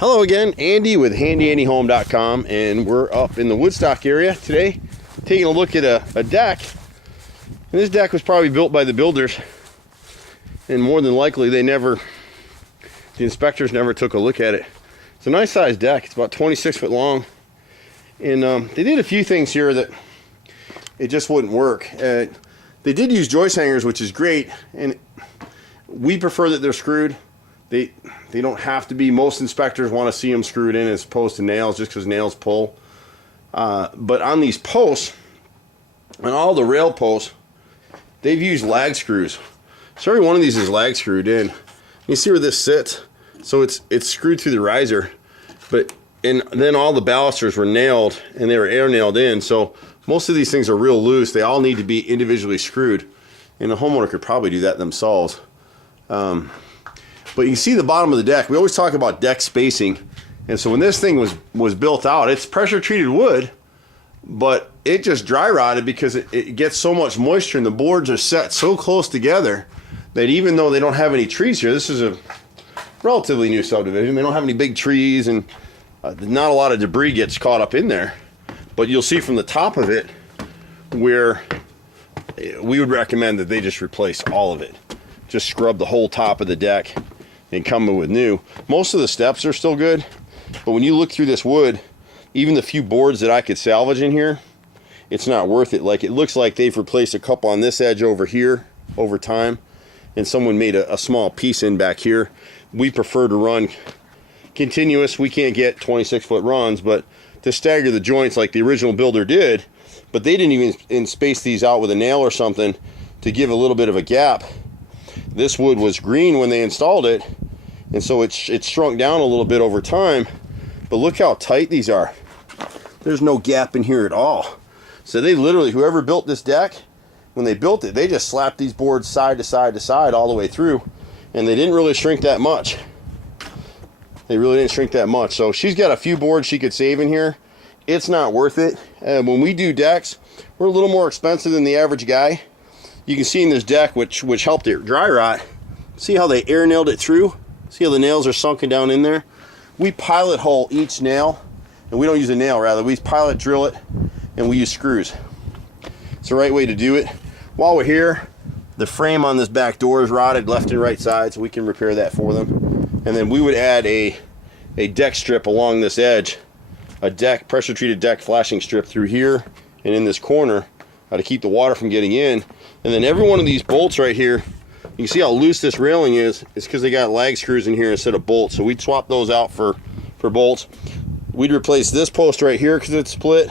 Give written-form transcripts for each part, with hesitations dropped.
Hello again, Andy with handyandyhome.com, and we're up in the Woodstock area today taking a look at a deck. And this deck was probably built by the builders, and more than likely the inspectors never took a look at it. It's a nice sized deck. It's about 26 foot long, and they did a few things here that it just wouldn't work. They did use joist hangers, which is great, and we prefer that they're screwed. They don't have to be. Most inspectors want to see them screwed in as opposed to nails, just because nails pull. But on these posts, on all the rail posts, they've used lag screws. So every one of these is lag screwed in. You see where this sits? So it's screwed through the riser, and then all the balusters were nailed, and they were air nailed in. So most of these things are real loose. They all need to be individually screwed, and a homeowner could probably do that themselves. But you can see the bottom of the deck. We always talk about deck spacing, and so when this thing was built out, it's pressure treated wood, but it just dry rotted because it gets so much moisture, and the boards are set so close together that even though they don't have any trees here, this is a relatively new subdivision, they don't have any big trees, and not a lot of debris gets caught up in there. But you'll see from the top of it where we would recommend that they just replace all of it. Just scrub the whole top of the deck and come in with new. Most of the steps are still good, but when you look through this wood, even the few boards that I could salvage in here, it's not worth it. Like, it looks like they've replaced a couple on this edge over here over time, and someone made a small piece in back here. We prefer to run continuous. We can't get 26 foot runs, but to stagger the joints like the original builder did, but they didn't even space these out with a nail or something to give a little bit of a gap. This wood was green when they installed it, and so it's shrunk down a little bit over time, but look how tight these are. There's no gap in here at all. So they literally, whoever built this deck, when they built it, they just slapped these boards side to side to side all the way through, and they didn't really shrink that much. They really didn't shrink that much. So she's got a few boards she could save in here. It's not worth it. When we do decks, we're a little more expensive than the average guy. You can see in this deck, which helped it dry rot, see how they air nailed it through? See how the nails are sunken down in there? We pilot hole each nail, and we don't use a nail, rather. We pilot drill it, and we use screws. It's the right way to do it. While we're here, the frame on this back door is rotted left and right side, so we can repair that for them. And then we would add a deck strip along this edge, a pressure treated deck flashing strip through here and in this corner to keep the water from getting in. And then every one of these bolts right here, you can see how loose this railing is. It's because they got lag screws in here instead of bolts. So we'd swap those out for bolts. We'd replace this post right here because it's split.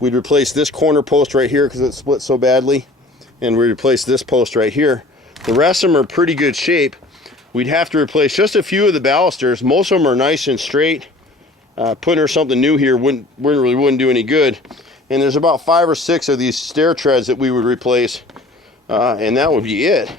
We'd replace this corner post right here because it's split so badly. And we'd replace this post right here. The rest of them are pretty good shape. We'd have to replace just a few of the balusters. Most of them are nice and straight. Putting her something new here wouldn't do any good. And there's about 5 or 6 of these stair treads that we would replace, and that would be it.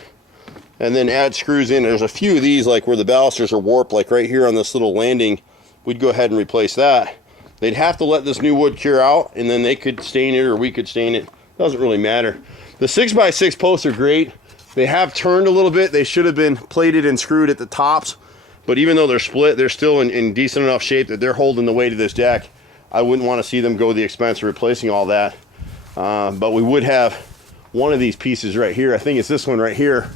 And then add screws in. There's a few of these, like where the balusters are warped, like right here on this little landing. We'd go ahead and replace that. They'd have to let this new wood cure out, and then they could stain it or we could stain it. Doesn't really matter. The 6x6 posts are great. They have turned a little bit. They should have been plated and screwed at the tops, but even though they're split, they're still in decent enough shape that they're holding the weight of this deck. I wouldn't want to see them go the expense of replacing all that. But we would have one of these pieces right here. I think it's this one right here.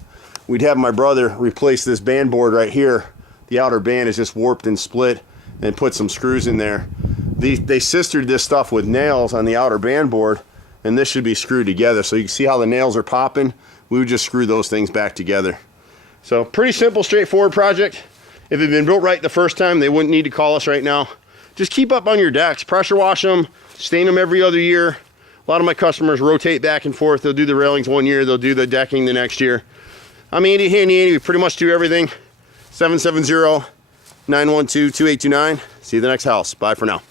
We'd have my brother replace this band board right here. The outer band is just warped and split, and put some screws in there. They sistered this stuff with nails on the outer band board, and this should be screwed together. So you can see how the nails are popping. We would just screw those things back together. So pretty simple, straightforward project. If it had been built right the first time, they wouldn't need to call us right now. Just keep up on your decks. Pressure wash them, stain them every other year. A lot of my customers rotate back and forth. They'll do the railings one year, they'll do the decking the next year. I'm Andy, Handy Andy. We pretty much do everything. 770-912-2829. See you at the next house. Bye for now.